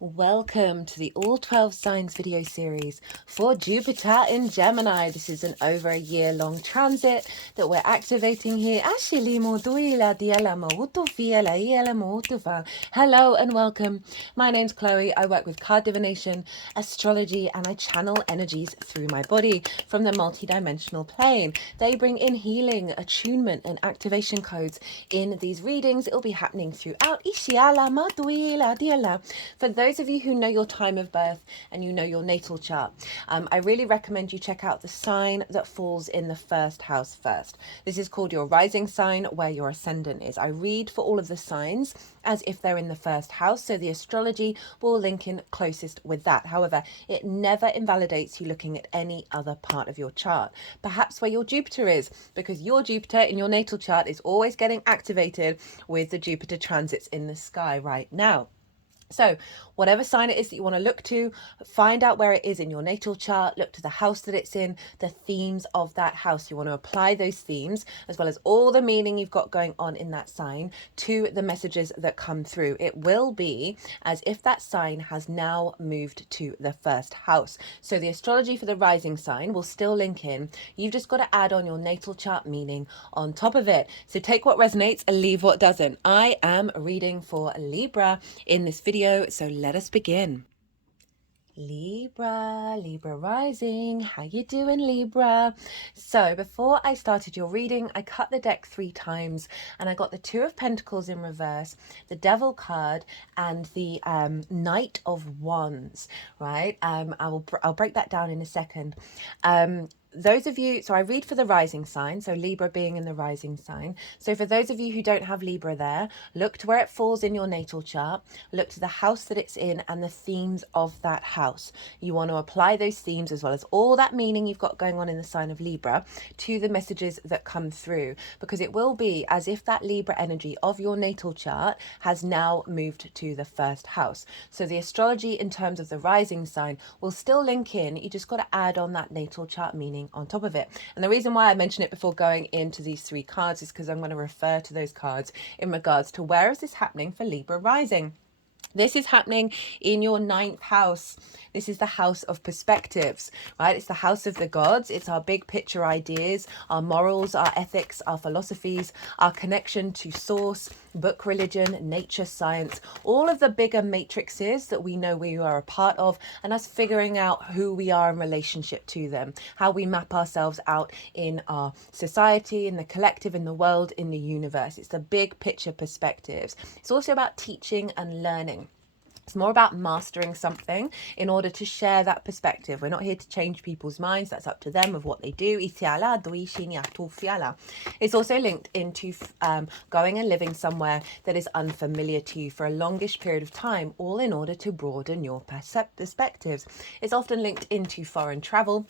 Welcome to the All 12 Signs video series for Jupiter in Gemini. This is an over a year-long transit that we're activating here. Hello and welcome. My name's Chloe. I work with card divination, astrology, and I channel energies through my body from the multi-dimensional plane. They bring in healing, attunement, and activation codes in these readings. It'll be happening throughout. For those of you who know your time of birth and you know your natal chart, I really recommend you check out the sign that falls in the first house first. This is called your rising sign, where your ascendant is. I read for all of the signs as if they're in the first house, so the astrology will link in closest with that. However, it never invalidates you looking at any other part of your chart, perhaps where your Jupiter is, because your Jupiter in your natal chart is always getting activated with the Jupiter transits in the sky right now. So whatever sign it is that you want to look to, find out where it is in your natal chart, look to the house that it's in, the themes of that house. You want to apply those themes, as well as all the meaning you've got going on in that sign, to the messages that come through. It will be as if that sign has now moved to the first house. So the astrology for the rising sign will still link in. You've just got to add on your natal chart meaning on top of it. So take what resonates and leave what doesn't. I am reading for Libra in this video, so let us begin. Libra rising, how you doing, Libra? So before I started your reading, I cut the deck 3 times and I got the 2 of Pentacles in reverse, the Devil card, and the Knight of Wands, right? I'll break that down in a second. Those of you, so I read for the rising sign, so Libra being in the rising sign. So for those of you who don't have Libra there, look to where it falls in your natal chart, look to the house that it's in and the themes of that house. You want to apply those themes, as well as all that meaning you've got going on in the sign of Libra, to the messages that come through, because it will be as if that Libra energy of your natal chart has now moved to the first house. So the astrology in terms of the rising sign will still link in. You just got to add on that natal chart meaning on top of it. And the reason why I mention it before going into these 3 cards is because I'm going to refer to those cards in regards to where is this happening for Libra rising. This is happening in your 9th house. This is the house of perspectives, right? It's the house of the gods. It's our big picture ideas, our morals, our ethics, our philosophies, our connection to source, book religion, nature, science, all of the bigger matrices that we know we are a part of, and us figuring out who we are in relationship to them, how we map ourselves out in our society, in the collective, in the world, in the universe. It's the big picture perspectives. It's also about teaching and learning. It's more about mastering something in order to share that perspective. We're not here to change people's minds. That's up to them of what they do. It's also linked into going and living somewhere that is unfamiliar to you for a longish period of time, all in order to broaden your perspectives. It's often linked into foreign travel,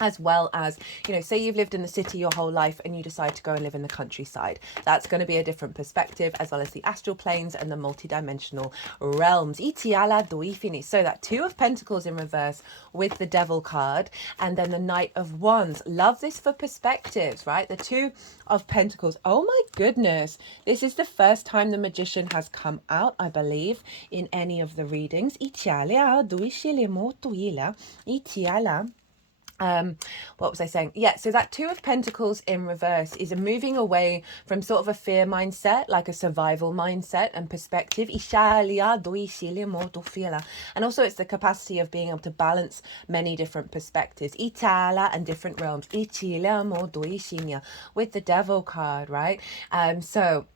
as well as, you know, say you've lived in the city your whole life and you decide to go and live in the countryside. That's going to be a different perspective, as well as the astral planes and the multidimensional realms. So that 2 of Pentacles in reverse with the Devil card, and then the Knight of Wands. Love this for perspectives, right? The 2 of Pentacles. Oh my goodness. This is the first time the Magician has come out, I believe, in any of the readings. What was I saying? Yeah, so that 2 of Pentacles in reverse is a moving away from sort of a fear mindset, like a survival mindset and perspective. And also it's the capacity of being able to balance many different perspectives and different realms with the Devil card, right? So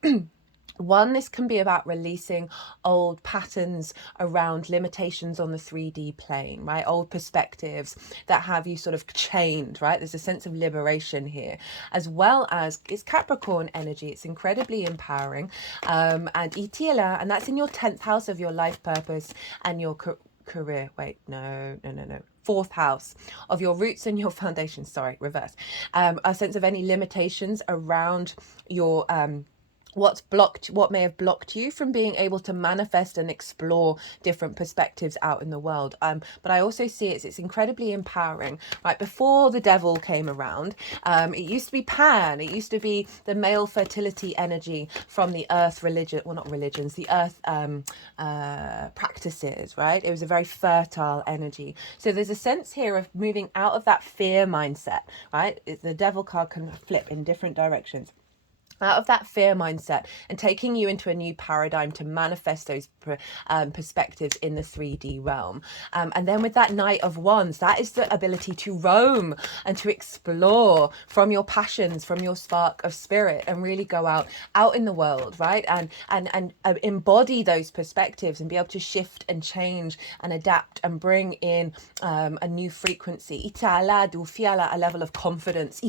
one, this can be about releasing old patterns around limitations on the 3D plane, right? Old perspectives that have you sort of chained, right? There's a sense of liberation here, as well as it's Capricorn energy. It's incredibly empowering. And Itila, and that's in your 10th house of your life purpose and your career. Wait, no. 4th house of your roots and your foundation. Sorry, reverse. A sense of any limitations around your what may have blocked you from being able to manifest and explore different perspectives out in the world. But I also see it's incredibly empowering. Right before the devil came around, it used to be Pan. It used to be the male fertility energy from the earth religion, well, not religions, the earth practices, right? It was a very fertile energy. So there's a sense here of moving out of that fear mindset, right? The devil card can flip in different directions, out of that fear mindset and taking you into a new paradigm to manifest those perspectives in the 3D realm. And then with that Knight of Wands, that is the ability to roam and to explore from your passions, from your spark of spirit, and really go out in the world, right? And embody those perspectives and be able to shift and change and adapt and bring in a new frequency. A level of confidence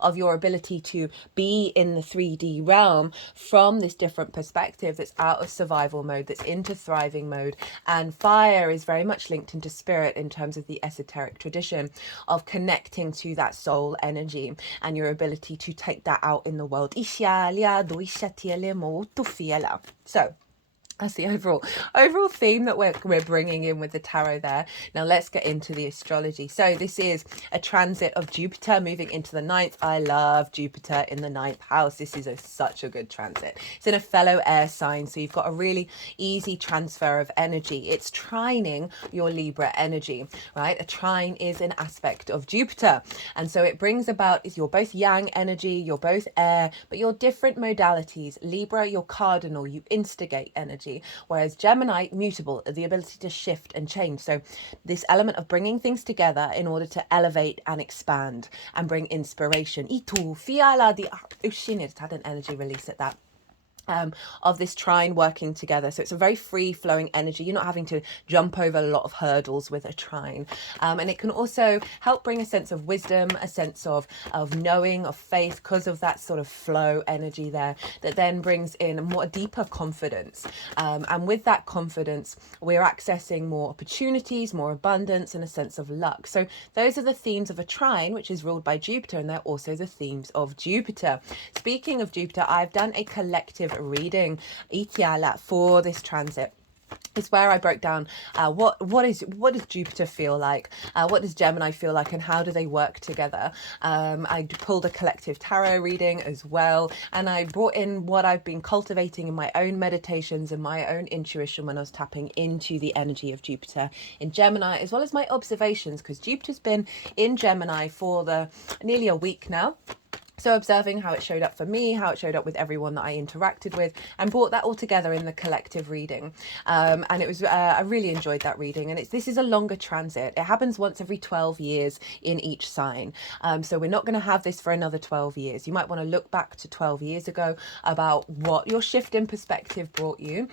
of your ability to be in the 3D realm from this different perspective that's out of survival mode, that's into thriving mode. And fire is very much linked into spirit in terms of the esoteric tradition of connecting to that soul energy and your ability to take that out in the world. So that's the overall theme that we're bringing in with the tarot there. Now let's get into the astrology. So this is a transit of Jupiter moving into the ninth. I love Jupiter in the ninth house. This is such a good transit. It's in a fellow air sign, so you've got a really easy transfer of energy. It's trining your Libra energy, right? A trine is an aspect of Jupiter, and so it brings about is you're both yang energy, you're both air, but you're different modalities. Libra, you're cardinal, you instigate energy. Whereas Gemini, mutable, the ability to shift and change. So this element of bringing things together in order to elevate and expand and bring inspiration. It's had an energy release at that. Of this trine working together. So it's a very free flowing energy. You're not having to jump over a lot of hurdles with a trine. And it can also help bring a sense of wisdom, a sense of knowing, of faith, because of that sort of flow energy there that then brings in a deeper confidence. And with that confidence, we're accessing more opportunities, more abundance, and a sense of luck. So those are the themes of a trine, which is ruled by Jupiter, and they're also the themes of Jupiter. Speaking of Jupiter, I've done a collective reading for this transit. It's where I broke down what does Jupiter feel like, what does Gemini feel like, and how do they work together. I pulled a collective tarot reading as well, and I brought in what I've been cultivating in my own meditations and my own intuition when I was tapping into the energy of Jupiter in Gemini, as well as my observations, because Jupiter's been in Gemini for nearly a week now. So observing how it showed up for me, how it showed up with everyone that I interacted with, and brought that all together in the collective reading. And it was, I really enjoyed that reading. And this is a longer transit. It happens once every 12 years in each sign. So we're not going to have this for another 12 years. You might want to look back to 12 years ago about what your shift in perspective brought you.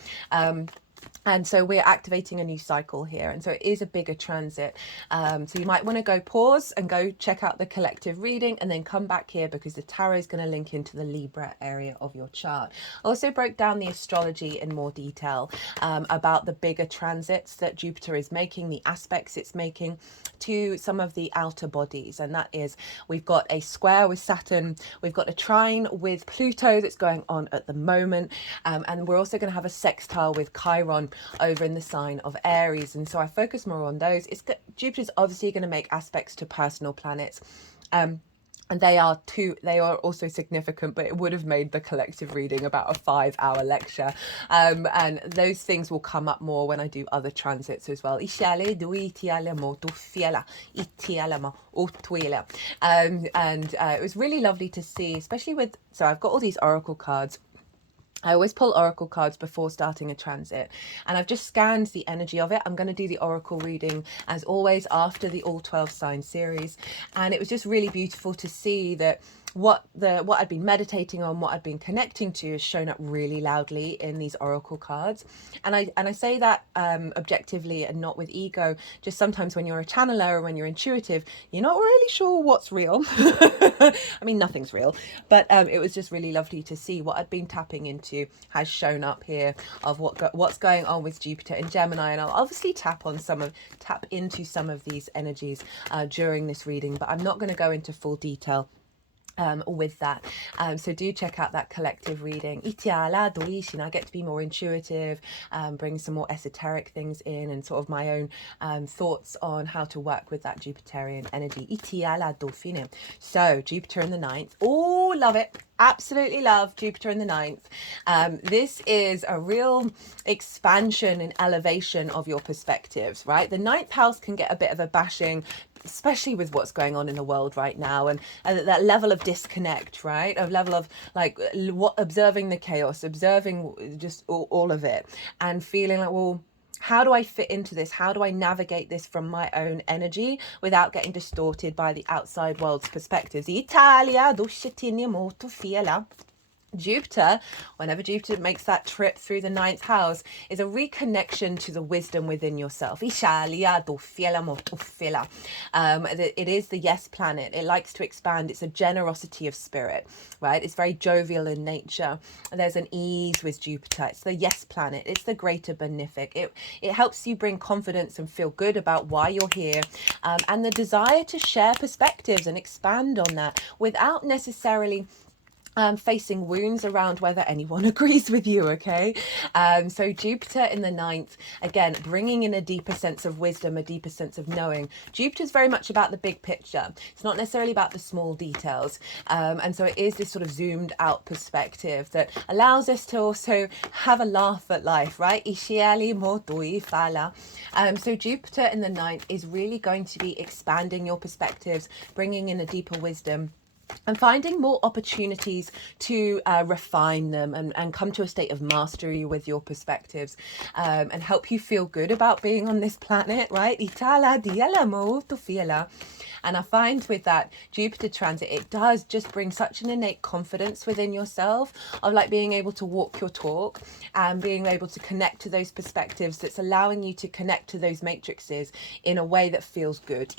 And so we're activating a new cycle here. And so it is a bigger transit. So you might want to go pause and go check out the collective reading and then come back here, because the tarot is going to link into the Libra area of your chart. I also broke down the astrology in more detail about the bigger transits that Jupiter is making, the aspects it's making to some of the outer bodies. And that is, we've got a square with Saturn, we've got a trine with Pluto that's going on at the moment. And we're also going to have a sextile with Chiron over in the sign of Aries, and so I focus more on those. Jupiter's obviously going to make aspects to personal planets, and they are also significant, but it would have made the collective reading about a 5-hour lecture, and those things will come up more when I do other transits as well. And it was really lovely to see, especially so I've got all these oracle cards. I always pull oracle cards before starting a transit, and I've just scanned the energy of it. I'm going to do the oracle reading as always after the all 12 sign series, and it was just really beautiful to see that what I'd been meditating on, what I'd been connecting to, is shown up really loudly in these oracle cards. And I say that objectively and not with ego. Just sometimes when you're a channeler or when you're intuitive, you're not really sure what's real. I mean, nothing's real, but it was just really lovely to see what I'd been tapping into has shown up here of what's going on with Jupiter in Gemini. And I'll obviously tap into some of these energies during this reading, but I'm not going to go into full detail with that. So do check out that collective reading. Itiala doishin. I get to be more intuitive, bring some more esoteric things in, and sort of my own thoughts on how to work with that Jupiterian energy. Itiala dofine. So Jupiter in the ninth. Oh, love it. Absolutely love Jupiter in the ninth. This is a real expansion and elevation of your perspectives, right? The ninth house can get a bit of a bashing, especially with what's going on in the world right now, and that level of disconnect, right? A level of like observing the chaos, observing just all of it, and feeling like, well, how do I fit into this? How do I navigate this from my own energy without getting distorted by the outside world's perspectives? Italia, molto fiela. Jupiter, whenever Jupiter makes that trip through the ninth house, is a reconnection to the wisdom within yourself. It is the yes planet. It likes to expand. It's a generosity of spirit, right? It's very jovial in nature. There's an ease with Jupiter. It's the yes planet. It's the greater benefic. It helps you bring confidence and feel good about why you're here, and the desire to share perspectives and expand on that without necessarily facing wounds around whether anyone agrees with you, okay? So Jupiter in the ninth, again, bringing in a deeper sense of wisdom, a deeper sense of knowing. Jupiter's very much about the big picture. It's not necessarily about the small details. And so it is this sort of zoomed out perspective that allows us to also have a laugh at life, right? So Jupiter in the ninth is really going to be expanding your perspectives, bringing in a deeper wisdom, and finding more opportunities to refine them and come to a state of mastery with your perspectives, and help you feel good about being on this planet, right? And I find with that Jupiter transit, it does just bring such an innate confidence within yourself of like being able to walk your talk and being able to connect to those perspectives that's allowing you to connect to those matrices in a way that feels good.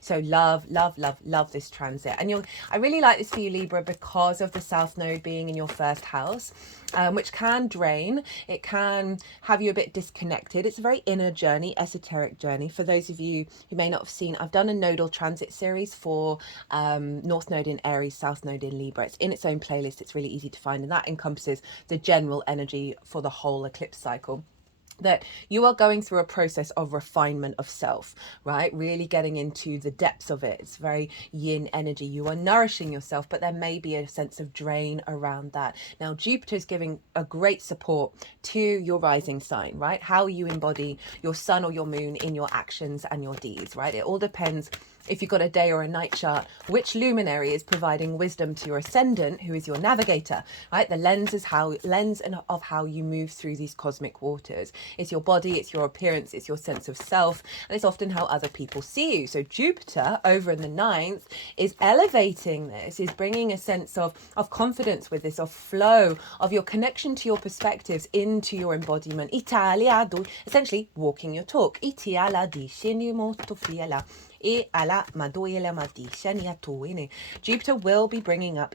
So love this transit. And I really like this for you, Libra, because of the South Node being in your first house, which can drain. It can have you a bit disconnected. It's a very inner journey, esoteric journey. For those of you who may not have seen, I've done a nodal transit series for North Node in Aries, South Node in Libra. It's in its own playlist. It's really easy to find, and that encompasses the general energy for the whole eclipse cycle. That you are going through a process of refinement of self, right? Really getting into the depths of it. It's very yin energy. You are nourishing yourself, but there may be a sense of drain around that. Now, Jupiter is giving a great support to your rising sign, right? How you embody your sun or your moon in your actions and your deeds, right? It all depends, if you've got a day or a night chart, which luminary is providing wisdom to your ascendant, who is your navigator, right? The lens of how you move through these cosmic waters. It's your body, it's your appearance, it's your sense of self, and it's often how other people see you. So Jupiter over in the ninth is elevating this, is bringing a sense of confidence with this, of flow, of your connection to your perspectives into your embodiment. Essentially walking your talk. Jupiter will be bringing up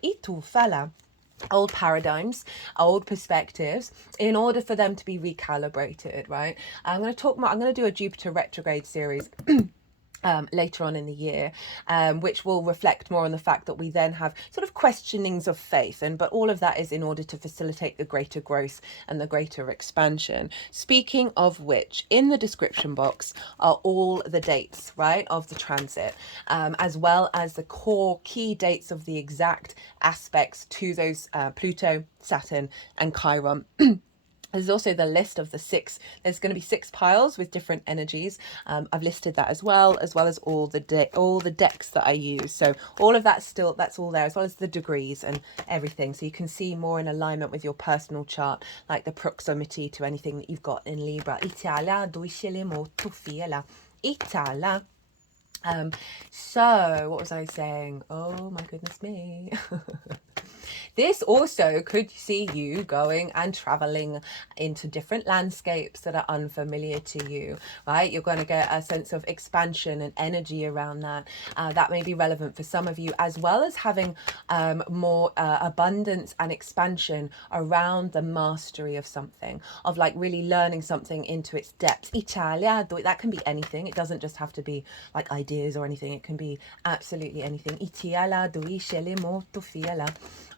old paradigms, old perspectives, in order for them to be recalibrated, right? I'm going to do a Jupiter retrograde series later on in the year, which will reflect more on the fact that we then have sort of questionings of faith, but all of that is in order to facilitate the greater growth and the greater expansion. Speaking of which, in the description box are all the dates, right, of the transit, as well as the core key dates of the exact aspects to those Pluto, Saturn and Chiron. There's also the list of the six. There's going to be 6 piles with different energies. I've listed that as well as all the decks that I use. So all of that's all there, as well as the degrees and everything. So you can see more in alignment with your personal chart, like the proximity to anything that you've got in Libra. So what was I saying? Oh my goodness me. this also could see you going and traveling into different landscapes that are unfamiliar to you, right? You're going to get a sense of expansion and energy around that. That may be relevant for some of you, as well as having more abundance and expansion around the mastery of something, of like really learning something into its depths. Italia, that can be anything. It doesn't just have to be like ideas or anything. It can be absolutely anything.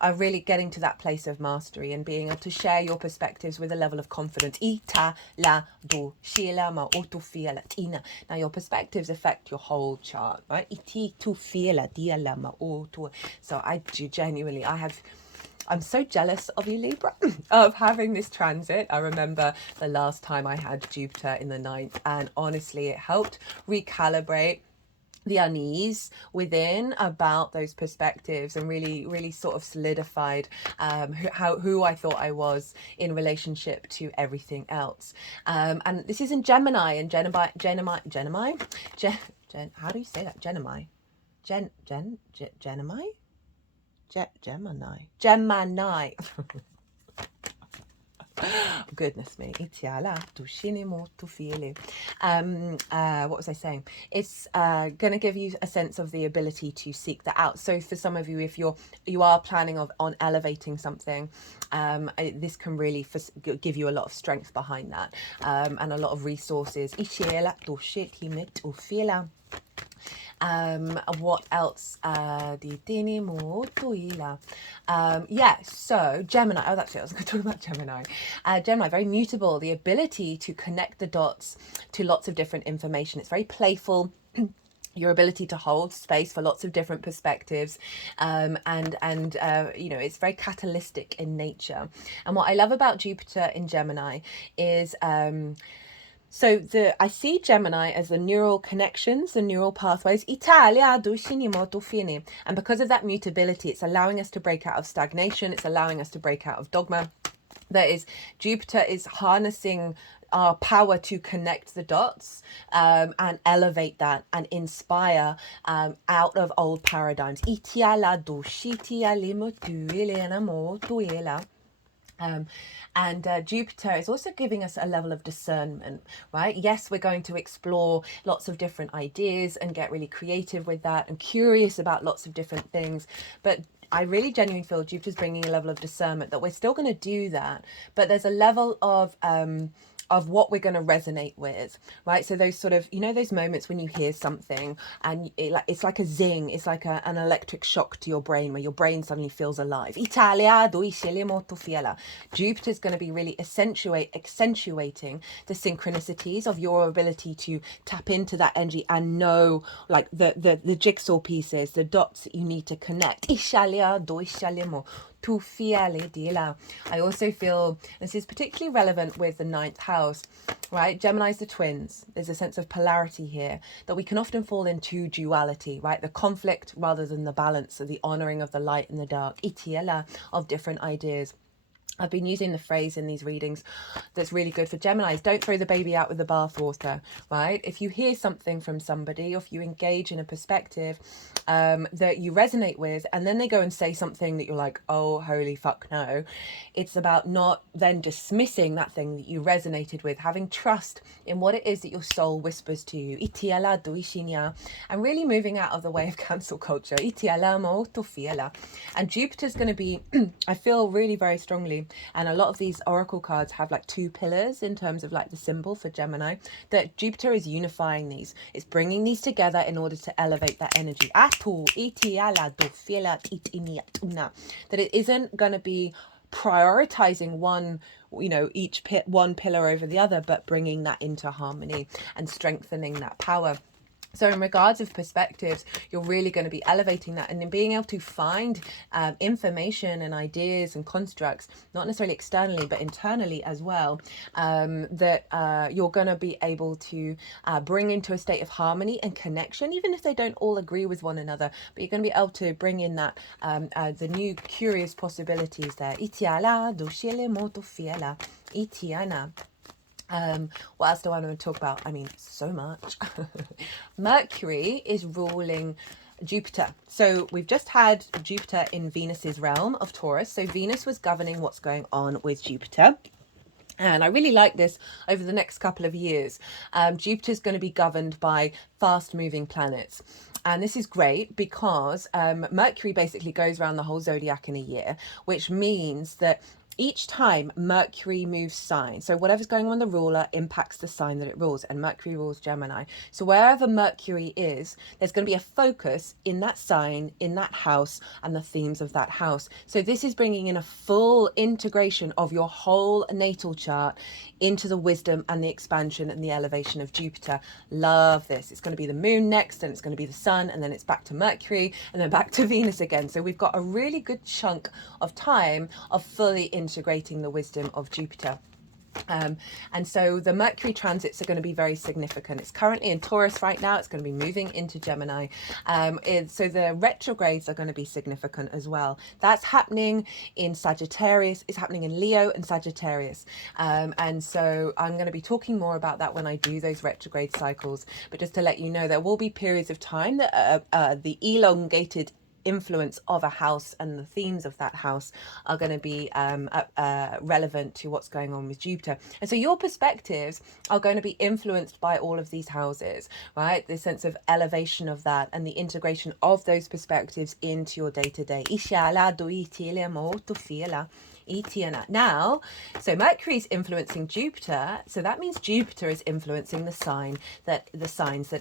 Are really getting to that place of mastery and being able to share your perspectives with a level of confidence. Now your perspectives affect your whole chart, right? So I do genuinely, I'm so jealous of you, Libra, of having this transit. I remember the last time I had Jupiter in the 9th, and honestly, it helped recalibrate the unease within about those perspectives, and really sort of solidified who I thought I was in relationship to everything else. And this is in Gemini, and Gemini, how do you say that? Gemini. Goodness me. What was I saying? It's going to give you a sense of the ability to seek that out. So for some of you, if you are planning on elevating something, this can really give you a lot of strength behind that, and a lot of resources. What else? So Gemini, oh, that's it, I was going to talk about Gemini. Gemini, very mutable, the ability to connect the dots to lots of different information. It's very playful. Your ability to hold space for lots of different perspectives, and it's very catalytic in nature. And what I love about Jupiter in Gemini is I see Gemini as the neural connections, the neural pathways. And because of that mutability, it's allowing us to break out of stagnation. It's allowing us to break out of dogma. Jupiter is harnessing our power to connect the dots, and elevate that and inspire out of old paradigms. Jupiter is also giving us a level of discernment, right? Yes, we're going to explore lots of different ideas and get really creative with that and curious about lots of different things. But I really genuinely feel Jupiter's bringing a level of discernment that we're still going to do that. But there's a level of what we're going to resonate with, right? So those sort of, those moments when you hear something and it's like a zing, it's like an electric shock to your brain, where your brain suddenly feels alive. Jupiter's going to be really accentuating the synchronicities of your ability to tap into that energy and know like the jigsaw pieces, the dots that you need to connect. I also feel this is particularly relevant with the 9th house, right? Gemini's the twins. There's a sense of polarity here that we can often fall into duality, right? The conflict rather than the balance, of the honoring of the light and the dark, of different ideas. I've been using the phrase in these readings that's really good for Geminis. Don't throw the baby out with the bathwater, right? If you hear something from somebody, or if you engage in a perspective that you resonate with, and then they go and say something that you're like, oh, holy fuck no. It's about not then dismissing that thing that you resonated with, having trust in what it is that your soul whispers to you. And really moving out of the way of cancel culture. And Jupiter's going to be, I feel really very strongly, and a lot of these oracle cards have like 2 pillars in terms of like the symbol for Gemini, that Jupiter is unifying these. It's bringing these together in order to elevate that energy. That it isn't going to be prioritizing one, one pillar over the other, but bringing that into harmony and strengthening that power. So in regards of perspectives, you're really going to be elevating that, and then being able to find information and ideas and constructs, not necessarily externally, but internally as well, that you're going to be able to bring into a state of harmony and connection, even if they don't all agree with one another. But you're going to be able to bring in that the new curious possibilities there. What else do I want to talk about? I mean, so much. Mercury is ruling Jupiter. So we've just had Jupiter in Venus's realm of Taurus. So Venus was governing what's going on with Jupiter. And I really like this over the next couple of years. Jupiter's going to be governed by fast moving planets. And this is great because Mercury basically goes around the whole zodiac in a year, which means that each time Mercury moves sign, so whatever's going on in the ruler impacts the sign that it rules, and Mercury rules Gemini. So wherever Mercury is, there's going to be a focus in that sign, in that house, and the themes of that house. So this is bringing in a full integration of your whole natal chart into the wisdom and the expansion and the elevation of Jupiter. Love this. It's going to be the moon next, and it's going to be the sun, and then it's back to Mercury, and then back to Venus again. So we've got a really good chunk of time of fully integrating the wisdom of Jupiter. And so the Mercury transits are going to be very significant. It's currently in Taurus right now. It's going to be moving into Gemini. So the retrogrades are going to be significant as well. That's happening in Sagittarius. It's happening in Leo and Sagittarius. And so I'm going to be talking more about that when I do those retrograde cycles. But just to let you know, there will be periods of time that the elongated influence of a house and the themes of that house are going to be relevant to what's going on with Jupiter. And so your perspectives are going to be influenced by all of these houses, right? The sense of elevation of that and the integration of those perspectives into your day-to-day. Now, so Mercury is influencing Jupiter, so that means Jupiter is influencing the signs that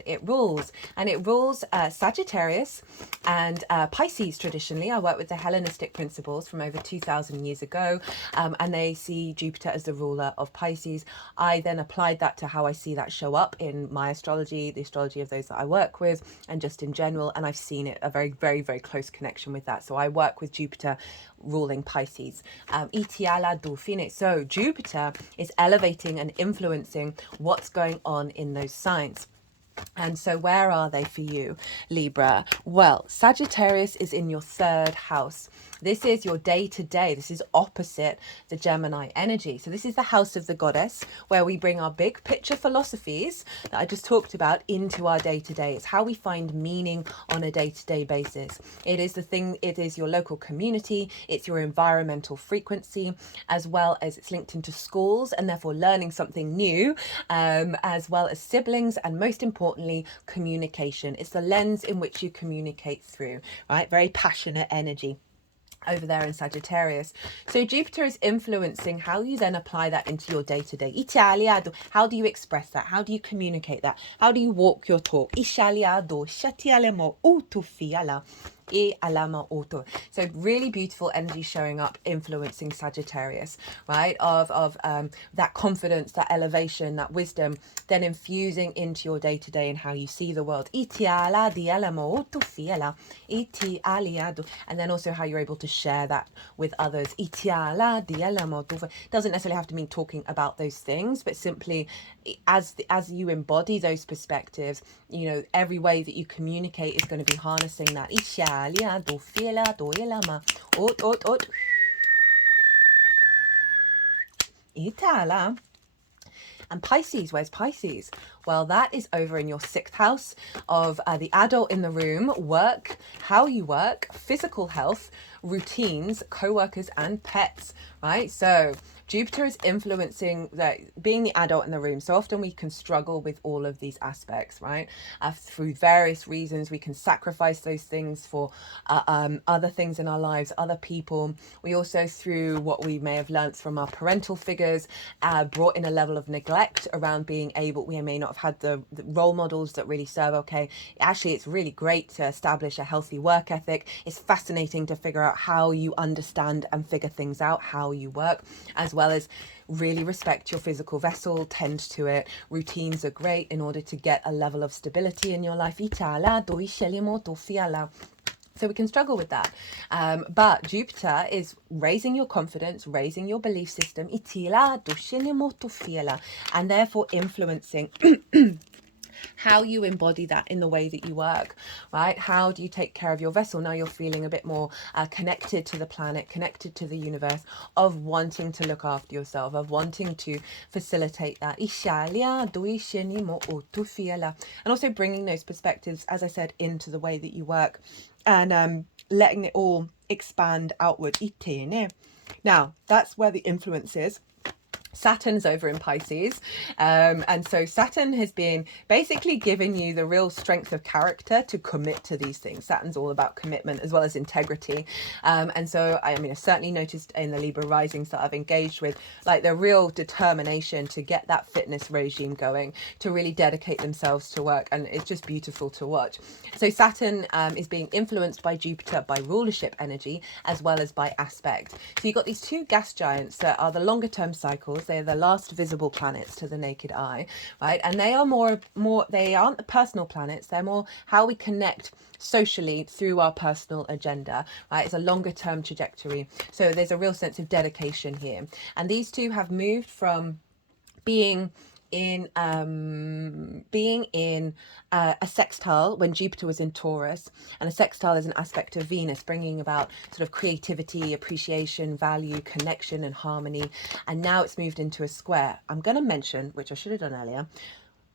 it rules, and it rules Sagittarius and Pisces. Traditionally, I work with the Hellenistic principles from over 2,000 years ago, and they see Jupiter as the ruler of Pisces. I then applied that to how I see that show up in my astrology, the astrology of those that I work with, and just in general, and I've seen it a very, very, very close connection with that. So I work with Jupiter ruling Pisces. So Jupiter is elevating and influencing what's going on in those signs. And so where are they for you, Libra? Well, Sagittarius is in your third house. This is your day-to-day. This is opposite the Gemini energy. So this is the house of the goddess, where we bring our big picture philosophies that I just talked about into our day-to-day. It's how we find meaning on a day-to-day basis. It is your local community. It's your environmental frequency, as well as it's linked into schools and therefore learning something new, as well as siblings, and most importantly, communication. It's the lens in which you communicate through, right? Very passionate energy over there in Sagittarius. So Jupiter is influencing how you then apply that into your day-to-day. How do you express that? How do you communicate that? How do you walk your talk? So really beautiful energy showing up, influencing Sagittarius, right? Of that confidence, that elevation, that wisdom, then infusing into your day-to-day and how you see the world. And then also how you're able to share that with others. Doesn't necessarily have to mean talking about those things, but simply as you embody those perspectives, every way that you communicate is going to be harnessing that. And Pisces, where's Pisces? Well, that is over in your sixth house of the adult in the room, work, how you work, physical health, routines, co-workers, and pets, right? So Jupiter is influencing being the adult in the room. So often we can struggle with all of these aspects, right? Through various reasons, we can sacrifice those things for other things in our lives, other people. We also, through what we may have learnt from our parental figures, brought in a level of neglect around being able, we may not have had the role models that really serve. Okay, actually, it's really great to establish a healthy work ethic. It's fascinating to figure out how you understand and figure things out, how you work, as well as really respect your physical vessel, tend to it. Routines are great in order to get a level of stability in your life. So we can struggle with that. But Jupiter is raising your confidence, raising your belief system, and therefore influencing how you embody that in the way that you work, right? How do you take care of your vessel? Now you're feeling a bit more connected to the planet, connected to the universe, of wanting to look after yourself, of wanting to facilitate that. And also bringing those perspectives, as I said, into the way that you work, and letting it all expand outward. Now, that's where the influence is. Saturn's over in Pisces, and so Saturn has been basically giving you the real strength of character to commit to these things. Saturn's all about commitment as well as integrity, and so I mean, I certainly noticed in the Libra risings that I've engaged with, like, the real determination to get that fitness regime going, to really dedicate themselves to work, and it's just beautiful to watch. So Saturn is being influenced by Jupiter, by rulership energy, as well as by aspect. So you've got these two gas giants that are the longer term cycles. They're the last visible planets to the naked eye, right? And they are more, they aren't the personal planets. They're more how we connect socially through our personal agenda, right? It's a longer term trajectory. So there's a real sense of dedication here. And these two have moved from being in a sextile when Jupiter was in Taurus, and a sextile is an aspect of Venus, bringing about sort of creativity, appreciation, value, connection, and harmony. And now it's moved into a square. I'm going to mention, which I should have done earlier,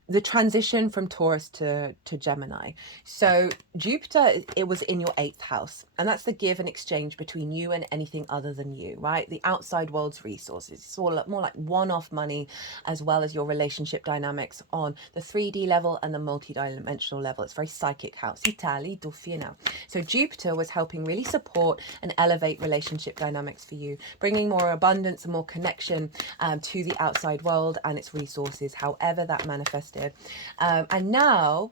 the transition from Taurus to Gemini. So Jupiter, it was in your 8th house, and that's the give and exchange between you and anything other than you, right? The outside world's resources. It's all more like one-off money, as well as your relationship dynamics on the 3D level and the multi-dimensional level. It's very psychic house. Italy, Dufina. So Jupiter was helping really support and elevate relationship dynamics for you, bringing more abundance and more connection to the outside world and its resources, however that manifests. And now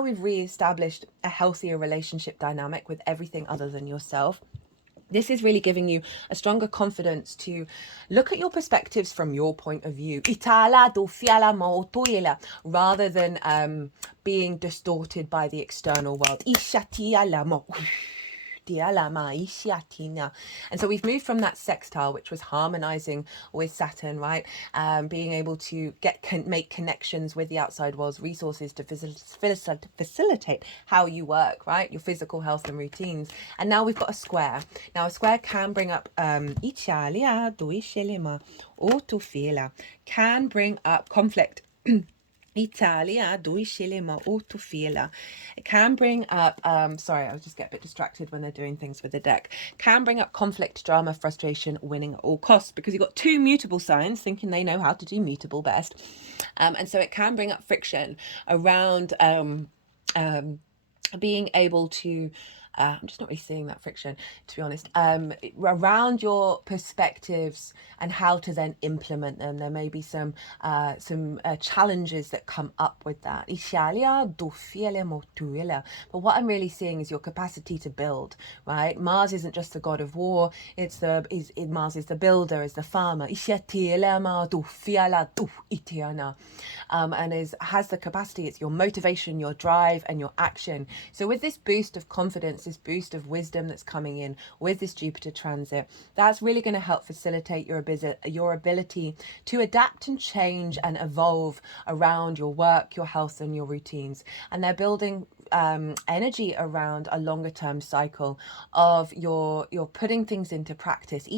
we've re-established a healthier relationship dynamic with everything other than yourself. This is really giving you a stronger confidence to look at your perspectives from your point of view, rather than being distorted by the external world. And so we've moved from that sextile, which was harmonizing with Saturn, right? Being able to make connections with the outside world's resources to facilitate how you work, right? Your physical health and routines. And now we've got a square. Now a square can bring up can bring up conflict. Italia, it can bring up, sorry, I just get a bit distracted when they're doing things with the deck. Can bring up conflict, drama, frustration, winning at all costs, because you've got two mutable signs thinking they know how to do mutable best. And so it can bring up friction around being able to, I'm just not really seeing that friction, to be honest, around your perspectives and how to then implement them. There may be some challenges that come up with that. But what I'm really seeing is your capacity to build, right? Mars isn't just the god of war. Mars is the builder, is the farmer. And has the capacity. It's your motivation, your drive, and your action. So with this boost of confidence, this boost of wisdom that's coming in with this Jupiter transit, that's really going to help facilitate your ability to adapt and change and evolve around your work, your health, and your routines. And they're building energy around a longer term cycle of you're putting things into practice.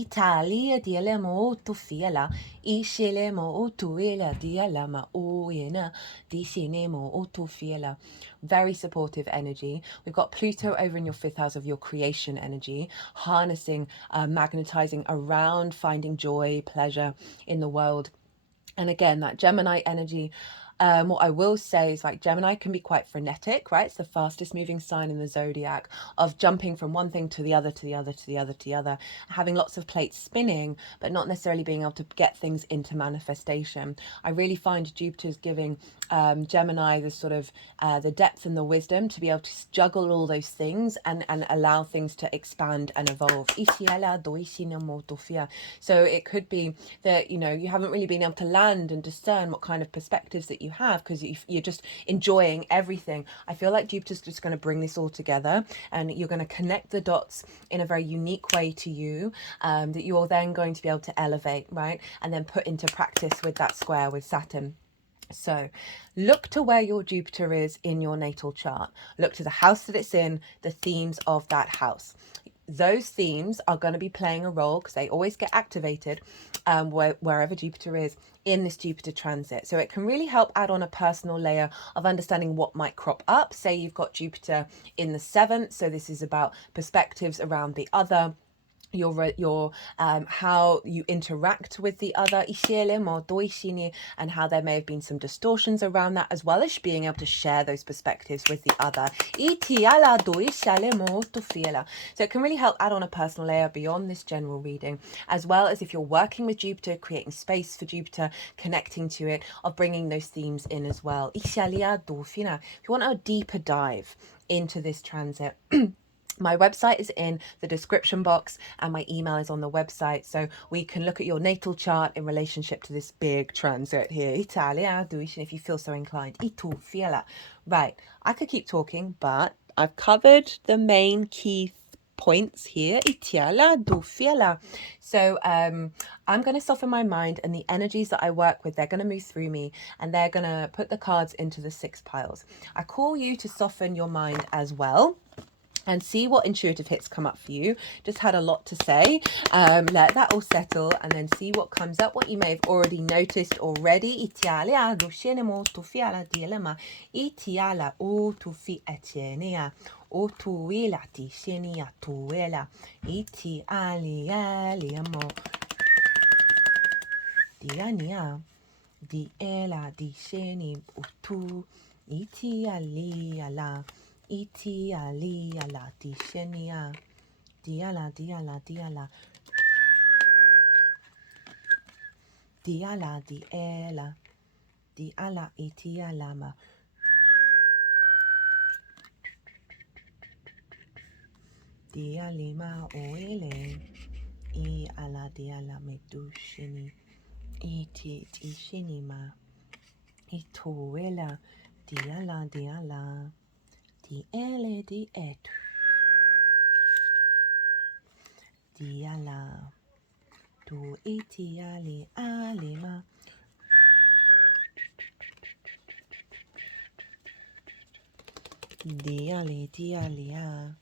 Very supportive energy. We've got Pluto over in your 5th house of your creation energy, harnessing, magnetizing around finding joy, pleasure in the world. And again, that Gemini energy, what I will say is, like, Gemini can be quite frenetic, right? It's the fastest moving sign in the zodiac, of jumping from one thing to the other, to the other, to the other, to the other, having lots of plates spinning, but not necessarily being able to get things into manifestation. I really find Jupiter's giving Gemini the sort of the depth and the wisdom to be able to juggle all those things and allow things to expand and evolve. So it could be that, you know, you haven't really been able to land and discern what kind of perspectives that you have, because you're just enjoying everything. I feel like Jupiter's just going to bring this all together, and you're going to connect the dots in a very unique way to you, that you're then going to be able to elevate, right, and then put into practice with that square with Saturn. So look to where your Jupiter is in your natal chart. Look to the house that it's in, the themes of that house. Those themes are going to be playing a role because they always get activated wherever Jupiter is in this Jupiter transit. So it can really help add on a personal layer of understanding what might crop up. Say you've got Jupiter in the 7th. So this is about perspectives around the other, your how you interact with the other, and how there may have been some distortions around that, as well as being able to share those perspectives with the other. So it can really help add on a personal layer beyond this general reading, as well as if you're working with Jupiter, creating space for Jupiter, connecting to it, of bringing those themes in as well. If you want a deeper dive into this transit, my website is in the description box and my email is on the website, so we can look at your natal chart in relationship to this big transit here. Italia, if you feel so inclined. Right, I could keep talking, but I've covered the main key points here. So I'm going to soften my mind, and the energies that I work with, they're going to move through me, and they're going to put the cards into the 6 piles. I call you to soften your mind as well and see what intuitive hits come up for you. Just had a lot to say. Let that all settle and then see what comes up, what you may have already noticed already. Itiala, doshenemo, tufiala, dielema, itiala, o tufi etjenea, o tuila, tishenia, tuela, itiali, aliamo, diania, diela, disheni, utu, itiali, ala. Iti ali ala dishenia diala diala diala diala diela diala iti alama dialima oele I ala diala medushini iti tishinima ituela diala diala diele diet diala tu iti ali alima diali dialia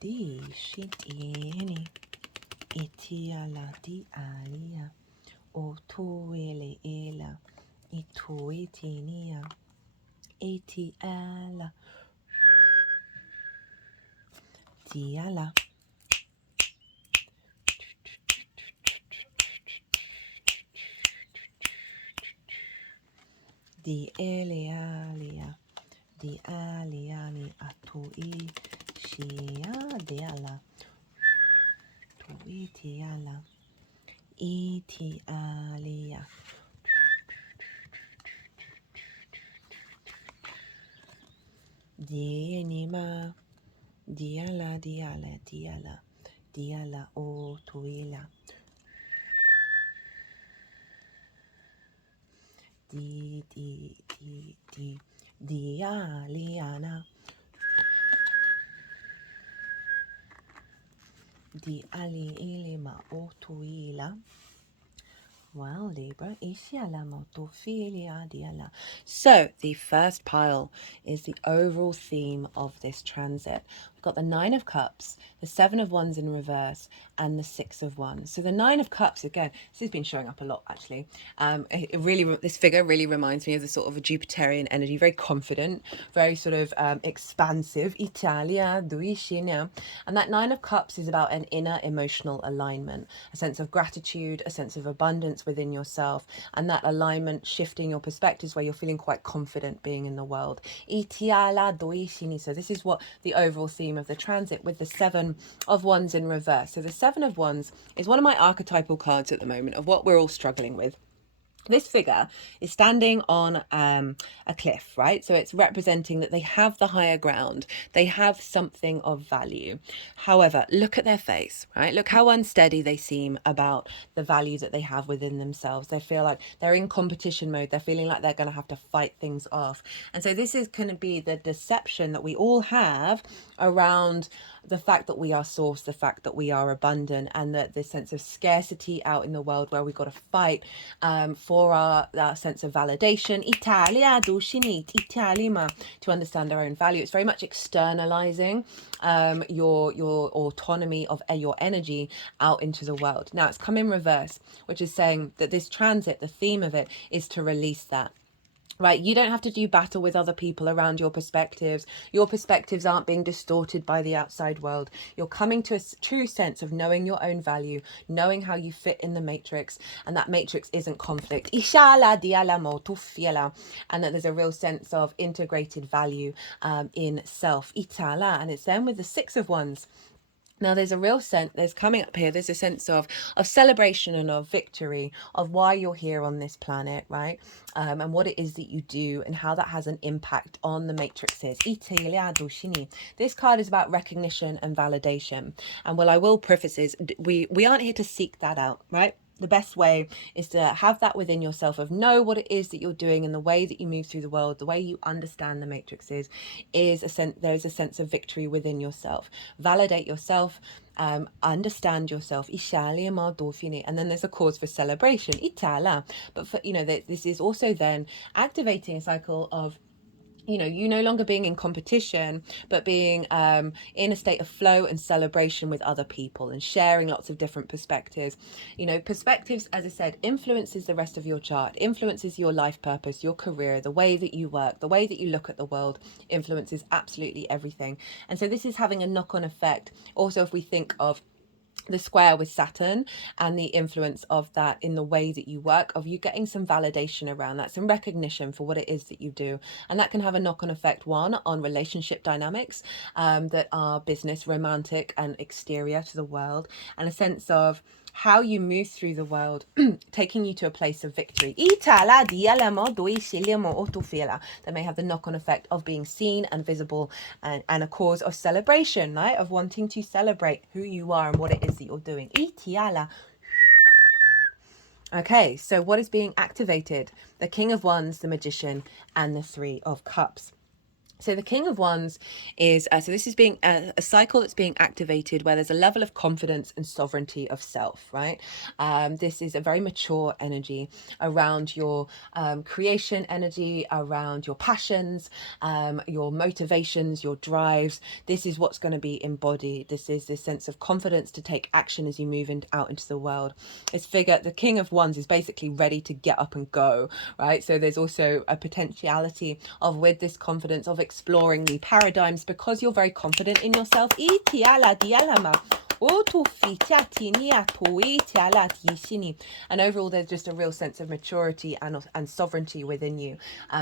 di shitieni itiala di alia o tuele ela ituetinia itiala diala di elealia di aliani atui shia diala tuitiala itialia dienima diala diala diala diala o tuila di dialiana di ali ilima o tuila. Well, Libra, so the first pile is the overall theme of this transit. We've got the 9 of Cups, the 7 of Wands in reverse, and the 6 of Wands. So the 9 of Cups, again, this has been showing up a lot, actually. This figure really reminds me of the sort of a Jupiterian energy, very confident, very sort of expansive. Italia, and that 9 of Cups is about an inner emotional alignment, a sense of gratitude, a sense of abundance within yourself, and that alignment shifting your perspectives where you're feeling quite confident being in the world. So this is what the overall theme of the transit, with the 7 of Wands in reverse. So the 7 of Wands is one of my archetypal cards at the moment of what we're all struggling with. This figure is standing on a cliff, right? So it's representing that they have the higher ground. They have something of value. However, look at their face, right? Look how unsteady they seem about the value that they have within themselves. They feel like they're in competition mode. They're feeling like they're going to have to fight things off. And so this is going to be the deception that we all have around the fact that we are source, the fact that we are abundant, and that this sense of scarcity out in the world where we've got to fight for our sense of validation. Italia, to understand our own value. It's very much externalizing your autonomy of your energy out into the world. Now it's come in reverse, which is saying that this transit, the theme of it is to release that. Right, you don't have to do battle with other people around your perspectives. Your perspectives aren't being distorted by the outside world. You're coming to a true sense of knowing your own value, knowing how you fit in the matrix, and that matrix isn't conflict. And that there's a real sense of integrated value in self. And it's then with the Six of Wands. Now there's a real sense, there's coming up here, there's a sense of celebration and of victory, of why you're here on this planet, right? And what it is that you do and how that has an impact on the matrices. This card is about recognition and validation. And what I will preface is we aren't here to seek that out, right? The best way is to have that within yourself, of know what it is that you're doing, and the way that you move through the world, the way you understand the matrices is there's a sense of victory within yourself. Validate yourself, understand yourself, and then there's a cause for celebration, but for this is also then activating a cycle of you no longer being in competition, but being in a state of flow and celebration with other people and sharing lots of different perspectives. Perspectives, as I said, influences the rest of your chart, influences your life purpose, your career, the way that you work, the way that you look at the world, influences absolutely everything. And so this is having a knock-on effect. Also, if we think of the square with Saturn and the influence of that in the way that you work, of you getting some validation around that, some recognition for what it is that you do. And that can have a knock-on effect, one, on relationship dynamics that are business, romantic and exterior to the world, and a sense of how you move through the world, taking you to a place of victory. That may have the knock-on effect of being seen and visible, and a cause of celebration, right? Of wanting to celebrate who you are and what it is that you're doing. Okay, so what is being activated? The King of Wands, the Magician, and the Three of Cups. So the King of Wands is, so this is being a cycle that's being activated where there's a level of confidence and sovereignty of self, right? This is a very mature energy around your creation energy, around your passions, your motivations, your drives. This is what's going to be embodied. This is this sense of confidence to take action as you move out into the world. This figure, the King of Wands, is basically ready to get up and go, right? So there's also a potentiality of, with this confidence, of exploring new paradigms because you're very confident in yourself. And overall, there's just a real sense of maturity and sovereignty within you,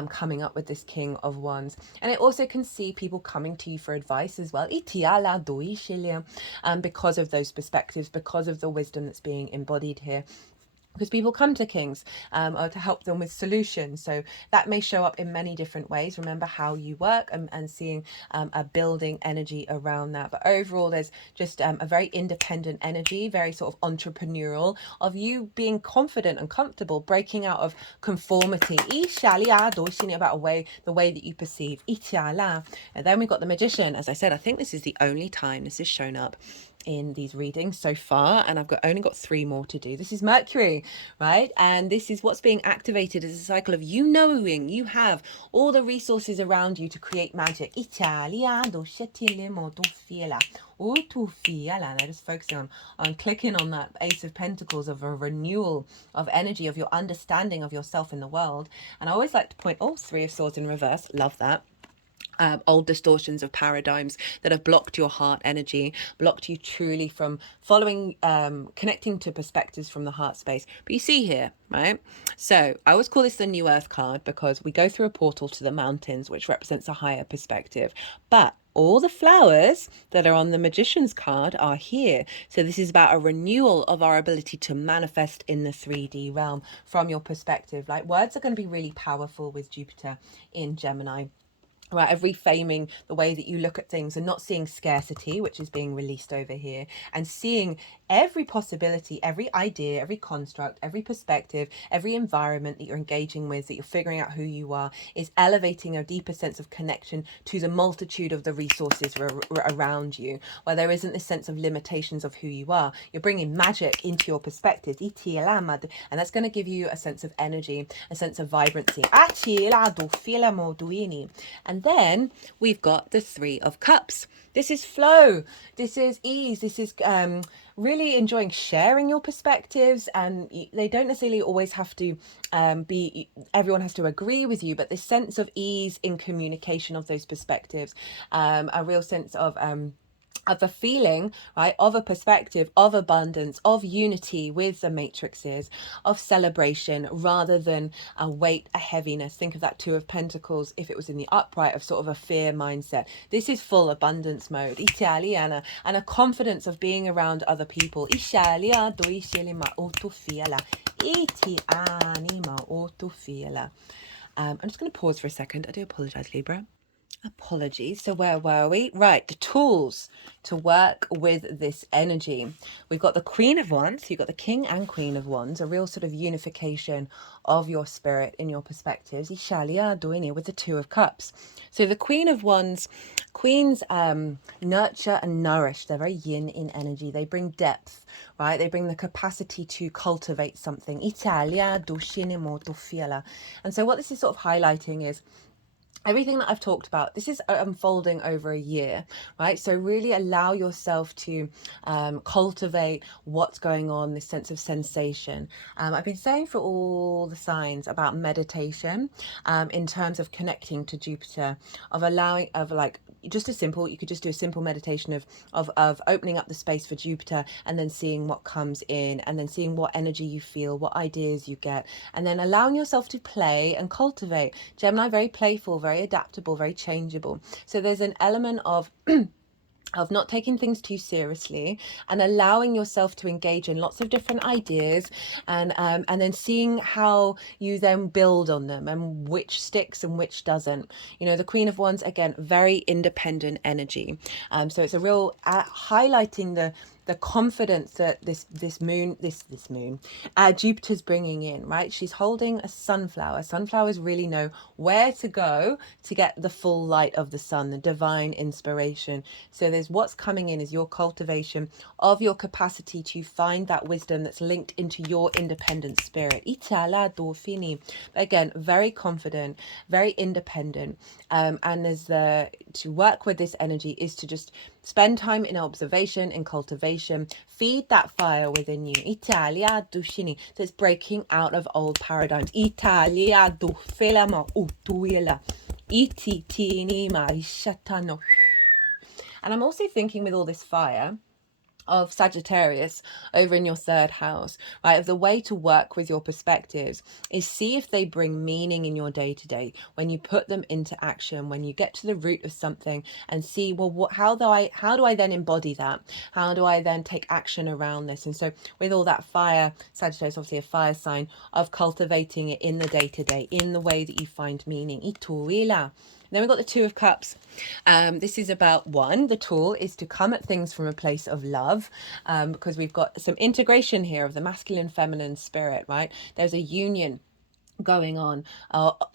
coming up with this King of Wands. And it also can see people coming to you for advice as well, because of those perspectives, because of the wisdom that's being embodied here. Because people come to kings or to help them with solutions. So that may show up in many different ways. Remember how you work, and seeing a building energy around that. But overall, there's just a very independent energy, very sort of entrepreneurial, of you being confident and comfortable, breaking out of conformity. About the way that you perceive. And then we've got the Magician. As I said, I think this is the only time this has shown up in these readings so far, and I've only got 3 more to do. This is Mercury, right? And this is what's being activated as a cycle of you knowing you have all the resources around you to create magic. Now just focusing on clicking on that Ace of Pentacles, of a renewal of energy, of your understanding of yourself in the world. And I always like to point, 3 of Swords in reverse, love that. Old distortions of paradigms that have blocked your heart energy, blocked you truly from following, connecting to perspectives from the heart space. But you see here, right? So I always call this the New Earth card because we go through a portal to the mountains, which represents a higher perspective. But all the flowers that are on the Magician's card are here. So this is about a renewal of our ability to manifest in the 3D realm from your perspective. Like, words are going to be really powerful with Jupiter in Gemini. Right, of reframing the way that you look at things and not seeing scarcity, which is being released over here, and seeing every possibility, every idea, every construct, every perspective, every environment that you're engaging with, that you're figuring out who you are, is elevating a deeper sense of connection to the multitude of the resources around you, where there isn't this sense of limitations of who you are. You're bringing magic into your perspective, and that's going to give you a sense of energy, a sense of vibrancy. And then we've got the Three of Cups. This is flow. This is ease. This is really enjoying sharing your perspectives. And they don't necessarily always have to everyone has to agree with you, but this sense of ease in communication of those perspectives, a real sense of a feeling, right, of a perspective, of abundance, of unity with the matrices, of celebration, rather than a weight, a heaviness. Think of that Two of Pentacles if it was in the upright, of sort of a fear mindset. This is full abundance mode, Italiana, and a confidence of being around other people. I'm just going to pause for a second. I do apologize, Libra. Apologies. So where were we? Right, the tools to work with this energy. We've got the Queen of Wands. You've got the King and Queen of Wands, a real sort of unification of your spirit in your perspectives. Ishalia doing with the Two of Cups. So the Queen of Wands, queens nurture and nourish. They're very yin in energy. They bring depth, right? They bring the capacity to cultivate something. Italia do molto fiela. And so what this is sort of highlighting is everything that I've talked about. This is unfolding over a year, right? So really allow yourself to cultivate what's going on, this sense of sensation. I've been saying for all the signs about meditation in terms of connecting to Jupiter, of allowing, of like, just a simple, you could just do a simple meditation of opening up the space for Jupiter, and then seeing what comes in, and then seeing what energy you feel, what ideas you get, and then allowing yourself to play and cultivate. Gemini, very playful, very adaptable, very changeable. So there's an element of not taking things too seriously, and allowing yourself to engage in lots of different ideas, and then seeing how you then build on them, and which sticks and which doesn't. You know, the Queen of Wands, again, very independent energy. So it's a real highlighting the confidence that this moon, Jupiter's bringing in, right? She's holding a sunflower. Sunflowers really know where to go to get the full light of the sun, the divine inspiration. So there's what's coming in is your cultivation of your capacity to find that wisdom that's linked into your independent spirit. But again, very confident, very independent. And to work with this energy is to just spend time in observation, in cultivation, feed that fire within you. Italia do shini, that's breaking out of old paradigms. Italia do felama utuela. Iti tini ma shatano. And I'm also thinking, with all this fire, of Sagittarius over in your third house, right? Of the way to work with your perspectives is see if they bring meaning in your day to day. When you put them into action, when you get to the root of something and see, well, how do I then embody that? How do I then take action around this? And so with all that fire, Sagittarius, obviously a fire sign, of cultivating it in the day to day, in the way that you find meaning. Ituila. Then we've got the Two of Cups. This is about, one, the tool is to come at things from a place of love, because we've got some integration here of the masculine, feminine spirit, right? There's a union going on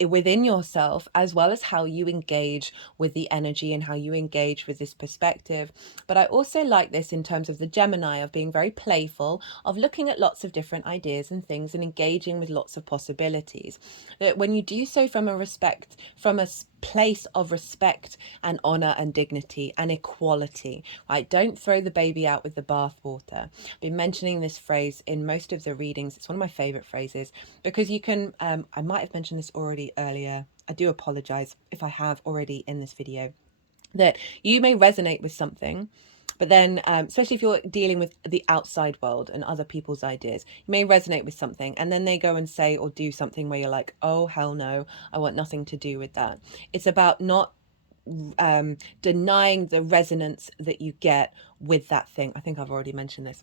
within yourself, as well as how you engage with the energy and how you engage with this perspective. But I also like this in terms of the Gemini, of being very playful, of looking at lots of different ideas and things and engaging with lots of possibilities. That when you do so from a place of respect and honor and dignity and equality, right? Don't throw the baby out with the bathwater. I've been mentioning this phrase in most of the readings. It's one of my favorite phrases, because you can, I might have mentioned this already earlier. I do apologize if I have already in this video, that you may resonate with something, but then, especially if you're dealing with the outside world and other people's ideas, you may resonate with something, and then they go and say or do something where you're like, oh, hell no, I want nothing to do with that. It's about not denying the resonance that you get with that thing. I think I've already mentioned this.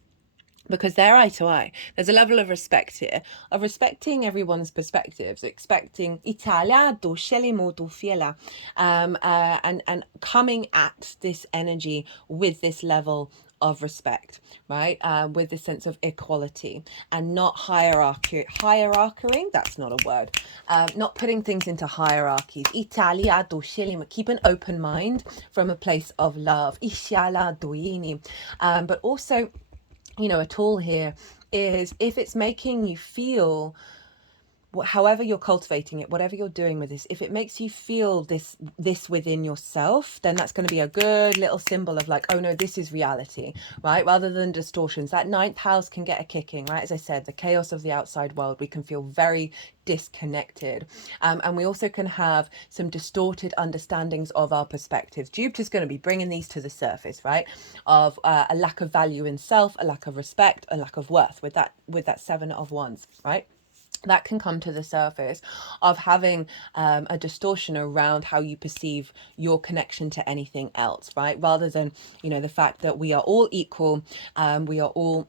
Because they're eye to eye. There's a level of respect here, of respecting everyone's perspectives, expecting Italia do scelimo do fiela, and coming at this energy with this level of respect, right? With this sense of equality and not hierarchying, that's not a word, not putting things into hierarchies. Italia do scelimo, keep an open mind from a place of love. Ishala doini, but also, you know, a tool here is if it's making you feel, however you're cultivating it, whatever you're doing with this, if it makes you feel this within yourself, then that's going to be a good little symbol of like, oh no, this is reality, right? Rather than distortions. That ninth house can get a kicking, right? As I said, the chaos of the outside world, we can feel very disconnected, and we also can have some distorted understandings of our perspectives. Jupiter's going to be bringing these to the surface, right? Of a lack of value in self, a lack of respect, a lack of worth with that Seven of Wands, right? That can come to the surface of having a distortion around how you perceive your connection to anything else, right? Rather than, you know, the fact that we are all equal, we are all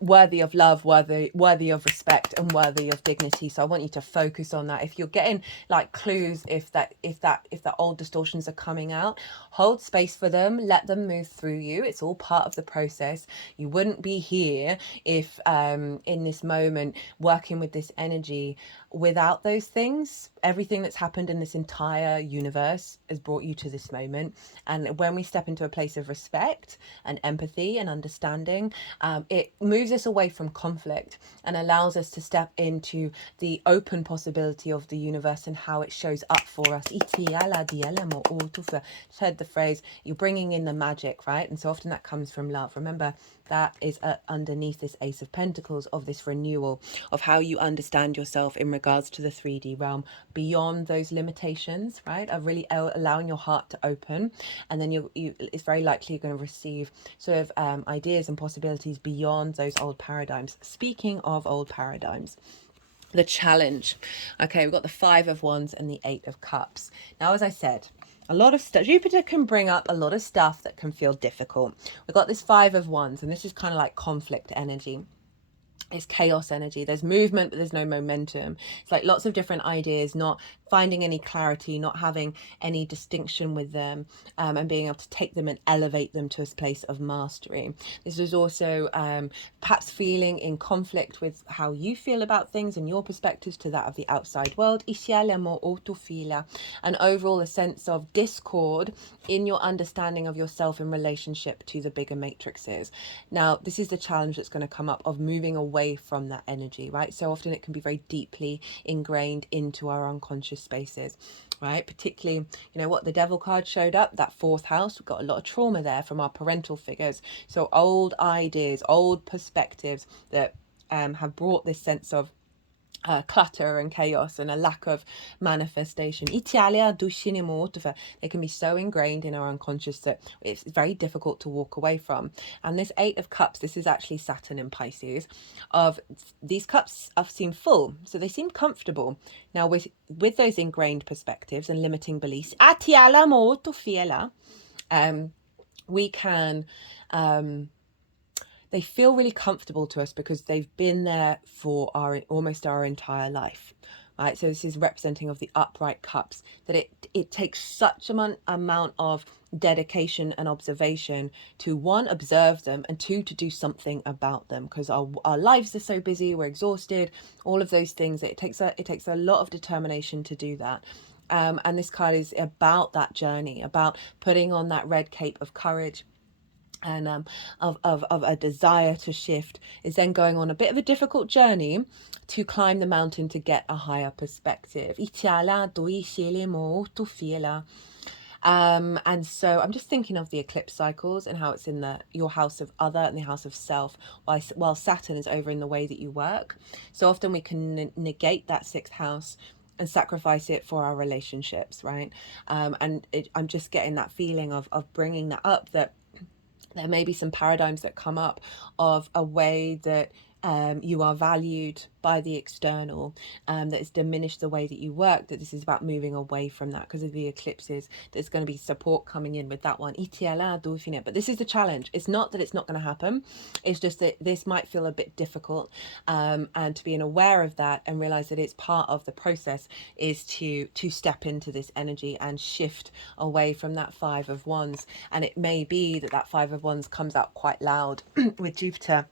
worthy of love, worthy of respect, and worthy of dignity. So I want you to focus on that. If you're getting like clues, if the old distortions are coming out, hold space for them, let them move through you. It's all part of the process. You wouldn't be here if in this moment working with this energy without those things. Everything that's happened in this entire universe has brought you to this moment, and when we step into a place of respect and empathy and understanding, it moves us away from conflict and allows us to step into the open possibility of the universe and how it shows up for us. Heard the phrase, you're bringing in the magic, right? And so often that comes from love. Remember, that is underneath this Ace of Pentacles, of this renewal of how you understand yourself in regards to the 3D realm beyond those limitations, right? Of really allowing your heart to open, and then it's very likely you're going to receive sort of ideas and possibilities beyond those old paradigms. Speaking of old paradigms, the challenge. Okay, we've got the Five of Wands and the Eight of Cups. Now, as I said, a lot of stuff, Jupiter can bring up a lot of stuff that can feel difficult. We've got this Five of Wands, and this is kind of like conflict energy. It's chaos energy. There's movement, but there's no momentum. It's like lots of different ideas, not finding any clarity, not having any distinction with them, and being able to take them and elevate them to a place of mastery. This is also perhaps feeling in conflict with how you feel about things and your perspectives to that of the outside world. And overall a sense of discord in your understanding of yourself in relationship to the bigger matrices. Now, this is the challenge that's going to come up of moving away from that energy, right? So often it can be very deeply ingrained into our unconscious spaces, right? Particularly, you know what, the Devil card showed up, that fourth house. We've got a lot of trauma there from our parental figures. So old ideas, old perspectives that have brought this sense of clutter and chaos and a lack of manifestation. They can be so ingrained in our unconscious that it's very difficult to walk away from. And this Eight of Cups, this is actually Saturn in Pisces. Of these cups seem full, so they seem comfortable. Now with those ingrained perspectives and limiting beliefs, we can they feel really comfortable to us because they've been there for almost our entire life, right? So this is representing of the upright cups, that it takes such an amount of dedication and observation to, one, observe them, and two, to do something about them, because our lives are so busy, we're exhausted, all of those things. It takes a lot of determination to do that. And this card is about that journey, about putting on that red cape of courage and of a desire to shift, is then going on a bit of a difficult journey to climb the mountain to get a higher perspective. And so I'm just thinking of the eclipse cycles and how it's in your house of other and the house of self, while Saturn is over in the way that you work. So often we can negate that sixth house and sacrifice it for our relationships, right? I'm just getting that feeling of bringing that up, that there may be some paradigms that come up of a way that you are valued by the external, that it's diminished the way that you work, that this is about moving away from that because of the eclipses. There's going to be support coming in with that one. But this is the challenge. It's not that it's not going to happen. It's just that this might feel a bit difficult, and to be aware of that and realize that it's part of the process is to step into this energy and shift away from that Five of Wands. And it may be that that Five of Wands comes out quite loud with Jupiter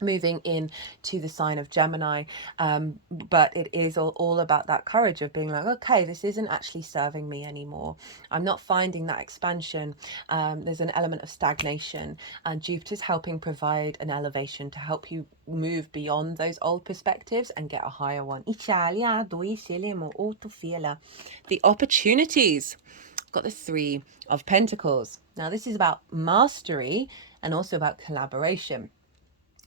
moving in to the sign of Gemini, but it is all about that courage of being like, okay, this isn't actually serving me anymore. I'm not finding that expansion. There's an element of stagnation, and Jupiter's helping provide an elevation to help you move beyond those old perspectives and get a higher one. The opportunities. Got the Three of Pentacles. Now this is about mastery and also about collaboration.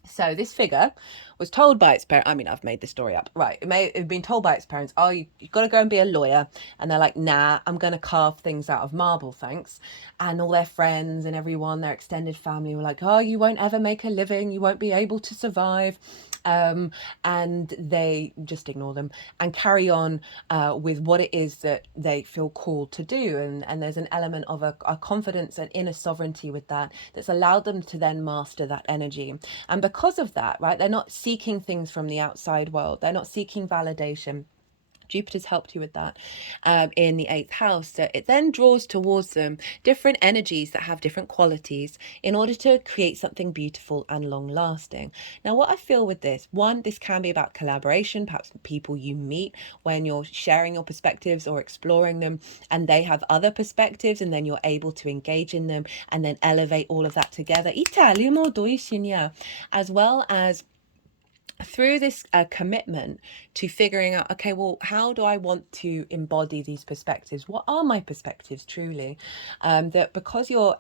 So this figure was told by its parents, I mean, I've made this story up, right? It may have been told by its parents, oh, you've got to go and be a lawyer. And they're like, nah, I'm going to carve things out of marble, thanks. And all their friends and everyone, their extended family were like, oh, you won't ever make a living. You won't be able to survive. And they just ignore them and carry on with what it is that they feel called to do. And there's an element of a confidence and inner sovereignty with that that's allowed them to then master that energy. And because of that, right, they're not seeking things from the outside world. They're not seeking validation. Jupiter's helped you with that in the 8th house. So it then draws towards them different energies that have different qualities in order to create something beautiful and long lasting. Now, what I feel with this, one, this can be about collaboration, perhaps people you meet when you're sharing your perspectives or exploring them, and they have other perspectives, and then you're able to engage in them and then elevate all of that together. As well as through this commitment to figuring out, okay, well, how do I want to embody these perspectives? What are my perspectives truly? That because you're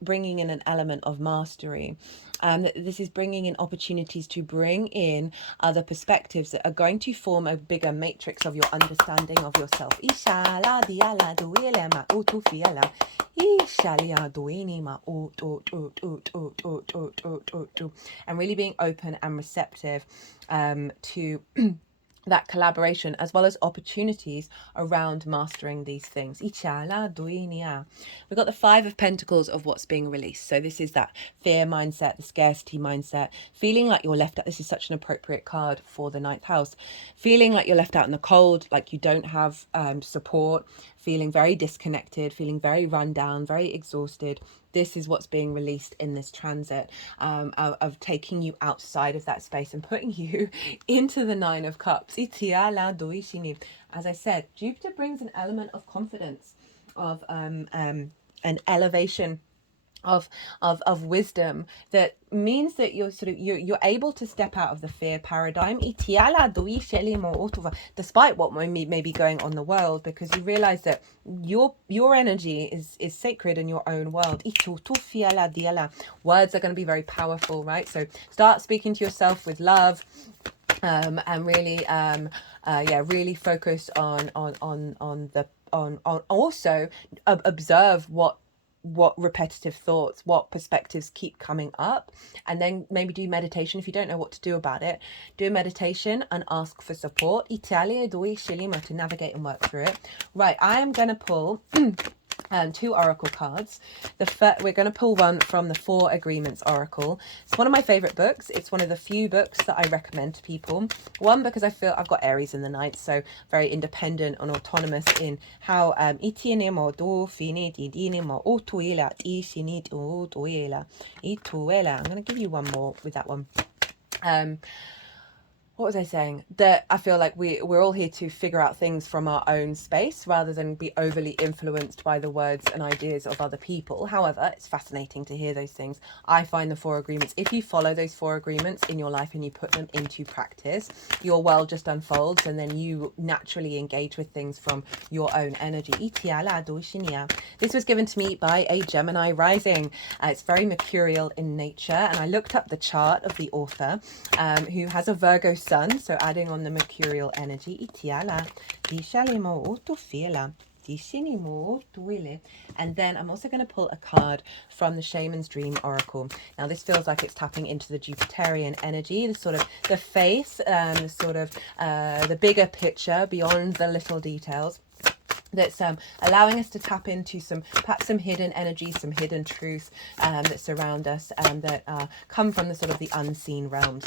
bringing in an element of mastery, that this is bringing in opportunities to bring in other perspectives that are going to form a bigger matrix of your understanding of yourself. And really being open and receptive to that collaboration, as well as opportunities around mastering these things. We've got the Five of Pentacles of what's being released. So this is that fear mindset, the scarcity mindset, feeling like you're left out. This is such an appropriate card for the 9th house. Feeling like you're left out in the cold, like you don't have support, feeling very disconnected, feeling very run down, very exhausted. This is what's being released in this transit, of taking you outside of that space and putting you into the 9 of Cups. As I said, Jupiter brings an element of confidence, of an elevation of wisdom that means that you're able to step out of the fear paradigm despite what may be going on in the world, because you realize that your energy is sacred in your own world. Words are going to be very powerful, right? So start speaking to yourself with love, and really really focus on also observe what repetitive thoughts, what perspectives keep coming up, and then maybe do meditation. If you don't know what to do about it, do a meditation and ask for support to navigate and work through it. Right, I am going to pull 2 oracle cards. We're going to pull one from the Four Agreements Oracle. It's one of my favorite books. It's one of the few books that I recommend to people. One, because I feel I've got Aries in the 9th, so very independent and autonomous in how I'm going to give you one more with that one. What was I saying? That I feel like we're all here to figure out things from our own space rather than be overly influenced by the words and ideas of other people. However, it's fascinating to hear those things. I find the 4 agreements, if you follow those 4 agreements in your life and you put them into practice, your world just unfolds, and then you naturally engage with things from your own energy. This was given to me by a Gemini rising. It's very mercurial in nature, and I looked up the chart of the author, who has a Virgo sun, so adding on the mercurial energy. And then I'm also going to pull a card from the Shaman's Dream Oracle. Now this feels like it's tapping into the Jupiterian energy, the sort of the face, the sort of the bigger picture beyond the little details. That's allowing us to tap into perhaps some hidden energy, some hidden truth that surround us and that come from the sort of the unseen realms.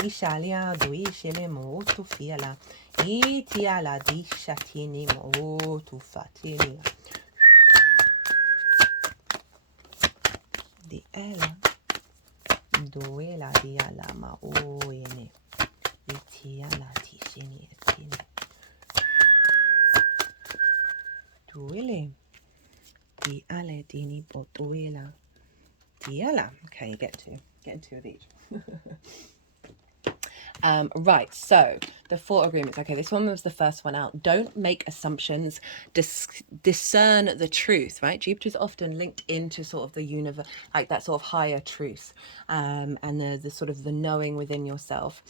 Okay, get two of each. Right, so the 4 agreements. Okay, this one was the first one out. Don't make assumptions. Discern the truth, right? Jupiter's often linked into sort of the universe, like that sort of higher truth, and the sort of the knowing within yourself.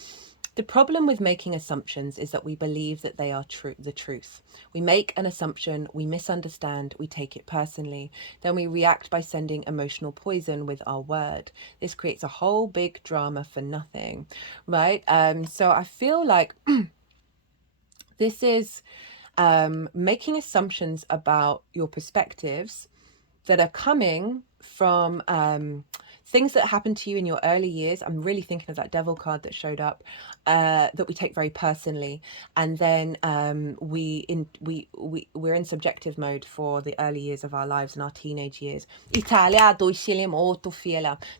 The problem with making assumptions is that we believe that they are the truth. We make an assumption, we misunderstand, we take it personally. Then we react by sending emotional poison with our word. This creates a whole big drama for nothing, right? So I feel like this is making assumptions about your perspectives that are coming from things that happened to you in your early years. I'm really thinking of that devil card that showed up, that we take very personally, and then we're in subjective mode for the early years of our lives and our teenage years. That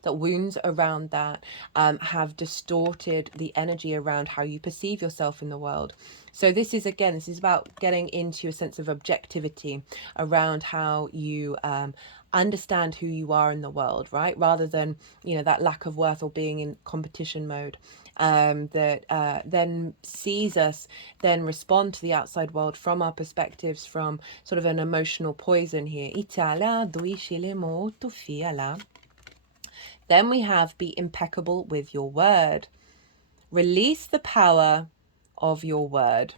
wounds around that have distorted the energy around how you perceive yourself in the world. So this is about getting into a sense of objectivity around how you understand who you are in the world, right? Rather than, that lack of worth or being in competition mode, that then sees us then respond to the outside world from our perspectives, from sort of an emotional poison here. Then we have be impeccable with your word. Release the power of your word.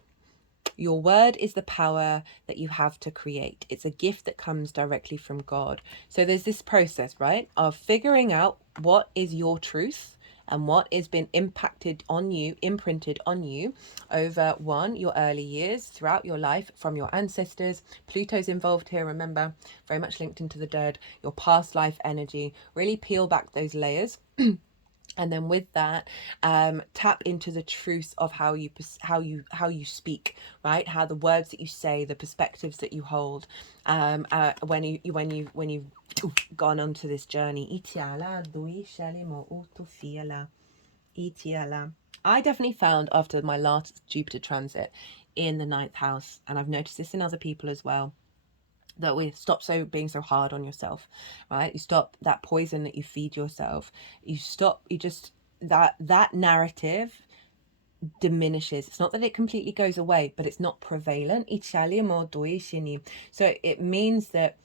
Your word is the power that you have to create. It's a gift that comes directly from God. So there's this process, right, of figuring out what is your truth and what has been imprinted on you over your early years, throughout your life, from your ancestors. Pluto's involved here, remember, very much linked into the dirt, your past life energy. Really peel back those layers. And then with that, tap into the truth of how you speak, right? How the words that you say, the perspectives that you hold, when you've gone onto this journey. I definitely found after my last Jupiter transit in the 9th house, and I've noticed this in other people as well, that we stop being so hard on yourself, right? You stop that poison that you feed yourself. That narrative diminishes. It's not that it completely goes away, but it's not prevalent. So it means that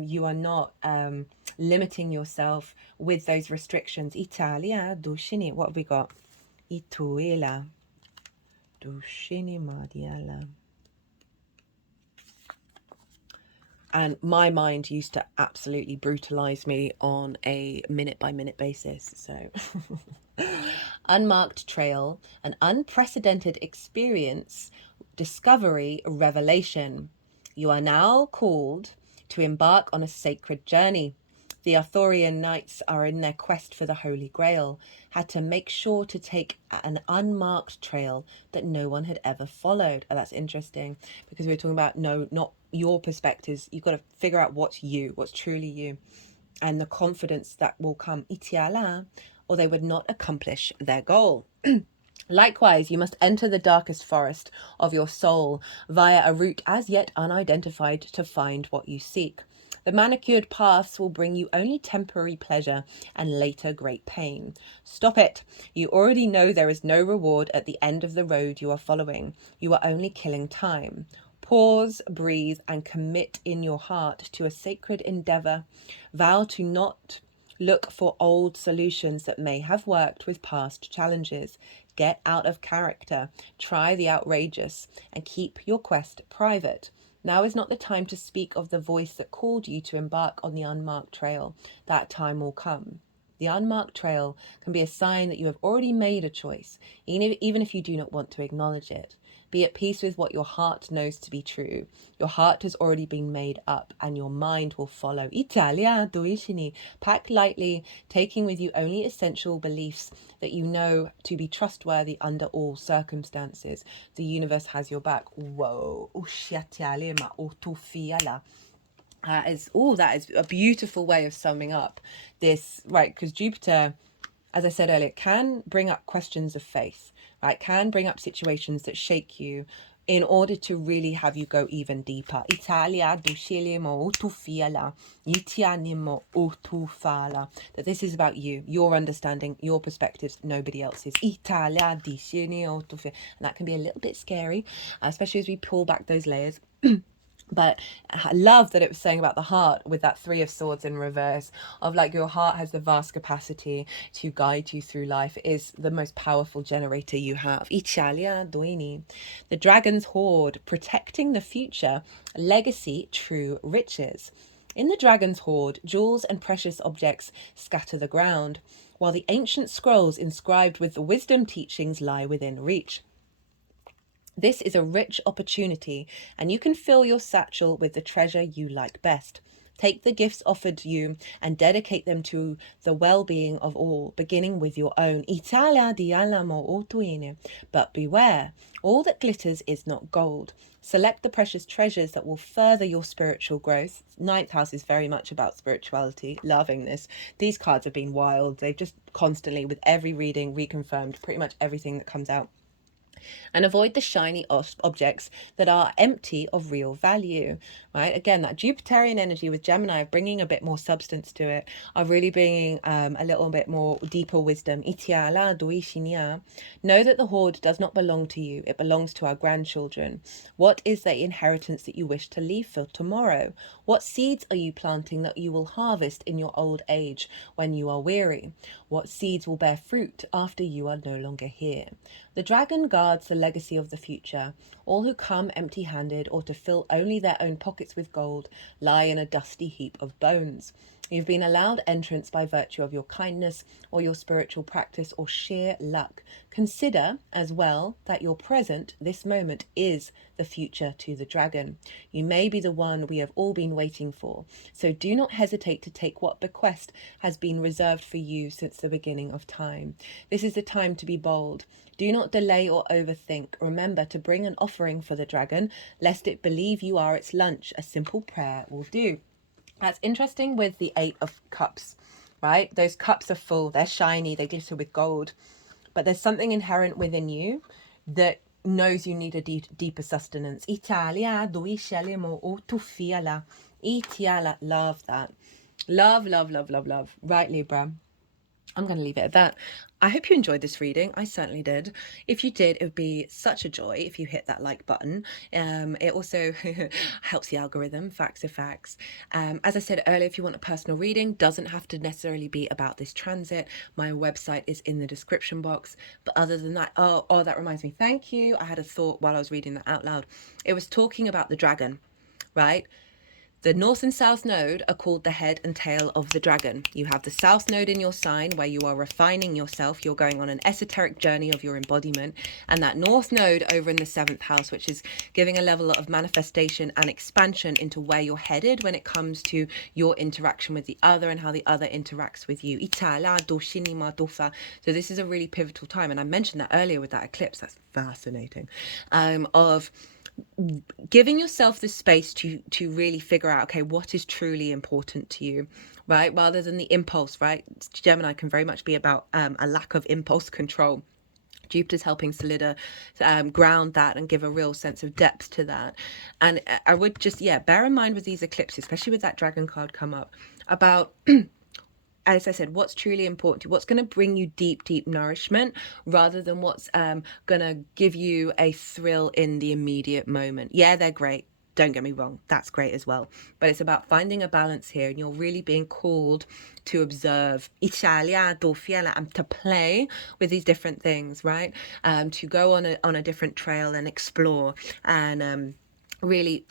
you are not limiting yourself with those restrictions. What have we got? And my mind used to absolutely brutalize me on a minute-by-minute basis. So, unmarked trail, an unprecedented experience, discovery, revelation. You are now called to embark on a sacred journey. The Arthurian knights are in their quest for the Holy Grail, had to make sure to take an unmarked trail that no one had ever followed. Oh, that's interesting, because we were talking about not your perspectives. You've got to figure out what's truly you, and the confidence that will come, or they would not accomplish their goal. Likewise, you must enter the darkest forest of your soul via a route as yet unidentified to find what you seek. The manicured paths will bring you only temporary pleasure and later great pain. Stop it. You already know there is no reward at the end of the road you are following. You are only killing time. Pause, breathe, and commit in your heart to a sacred endeavor. Vow to not look for old solutions that may have worked with past challenges. Get out of character. Try the outrageous and keep your quest private. Now is not the time to speak of the voice that called you to embark on the unmarked trail. That time will come. The unmarked trail can be a sign that you have already made a choice, even if you do not want to acknowledge it. Be at peace with what your heart knows to be true. Your heart has already been made up and your mind will follow. Italia, doishini. Pack lightly, taking with you only essential beliefs that you know to be trustworthy under all circumstances. The universe has your back. Whoa. That is a beautiful way of summing up this, right? Because Jupiter, as I said earlier, can bring up questions of faith, right? Can bring up situations that shake you in order to really have you go even deeper. Italia that this is about you, your understanding, your perspectives, nobody else's. Italia and that can be a little bit scary, especially as we pull back those layers. But I love that it was saying about the heart with that 3 of Swords in reverse, of like your heart has the vast capacity to guide you through life. It is the most powerful generator you have. The dragon's hoard, protecting the future, legacy, true riches. In the dragon's hoard, jewels and precious objects scatter the ground, while the ancient scrolls inscribed with the wisdom teachings lie within reach. This is a rich opportunity, and you can fill your satchel with the treasure you like best. Take the gifts offered you and dedicate them to the well-being of all, beginning with your own. But beware, all that glitters is not gold. Select the precious treasures that will further your spiritual growth. 9th house is very much about spirituality. Loving this. These cards have been wild. They've just constantly, with every reading, reconfirmed pretty much everything that comes out. And avoid the shiny objects that are empty of real value, right? Again, that Jupiterian energy with Gemini of bringing a bit more substance to it, of really bringing a little bit more deeper wisdom. Know that the hoard does not belong to you. It belongs to our grandchildren. What is the inheritance that you wish to leave for tomorrow? What seeds are you planting that you will harvest in your old age when you are weary? What seeds will bear fruit after you are no longer here? The dragon guards the legacy of the future. All who come empty-handed or to fill only their own pockets with gold lie in a dusty heap of bones. You've been allowed entrance by virtue of your kindness or your spiritual practice or sheer luck. Consider as well that your present, this moment, is the future to the dragon. You may be the one we have all been waiting for, so do not hesitate to take what bequest has been reserved for you since the beginning of time. This is the time to be bold. Do not delay or overthink. Remember to bring an offering for the dragon, lest it believe you are its lunch. A simple prayer will do. That's interesting with the 8 of Cups, right? Those cups are full, they're shiny, they glitter with gold. But there's something inherent within you that knows you need a deeper sustenance. Italia, love that. Love, love, love, love, love. Right, Libra? I'm going to leave it at that. I hope you enjoyed this reading. I certainly did. If you did, it would be such a joy if you hit that like button. It also helps the algorithm. Facts are facts. As I said earlier, if you want a personal reading, doesn't have to necessarily be about this transit. My website is in the description box. But other than that, oh, that reminds me. Thank you. I had a thought while I was reading that out loud. It was talking about the dragon, right? The North and South Node are called the head and tail of the dragon. You have the South Node in your sign where you are refining yourself. You're going on an esoteric journey of your embodiment. And that North Node over in the 7th house, which is giving a level of manifestation and expansion into where you're headed when it comes to your interaction with the other and how the other interacts with you. So this is a really pivotal time. And I mentioned that earlier with that eclipse. That's fascinating. Of giving yourself the space to really figure out, okay, what is truly important to you, right? Rather than the impulse, right? Gemini can very much be about a lack of impulse control. Jupiter's helping ground that and give a real sense of depth to that. And I would just, bear in mind with these eclipses, especially with that dragon card come up, about as I said, what's truly important to you, what's going to bring you deep, deep nourishment rather than what's going to give you a thrill in the immediate moment. Yeah, they're great. Don't get me wrong. That's great as well. But it's about finding a balance here, and you're really being called to observe, and to play with these different things, right? To go on a different trail and explore and Really,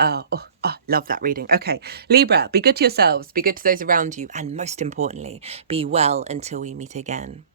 love that reading. Okay, Libra, be good to yourselves, be good to those around you, and most importantly, be well until we meet again.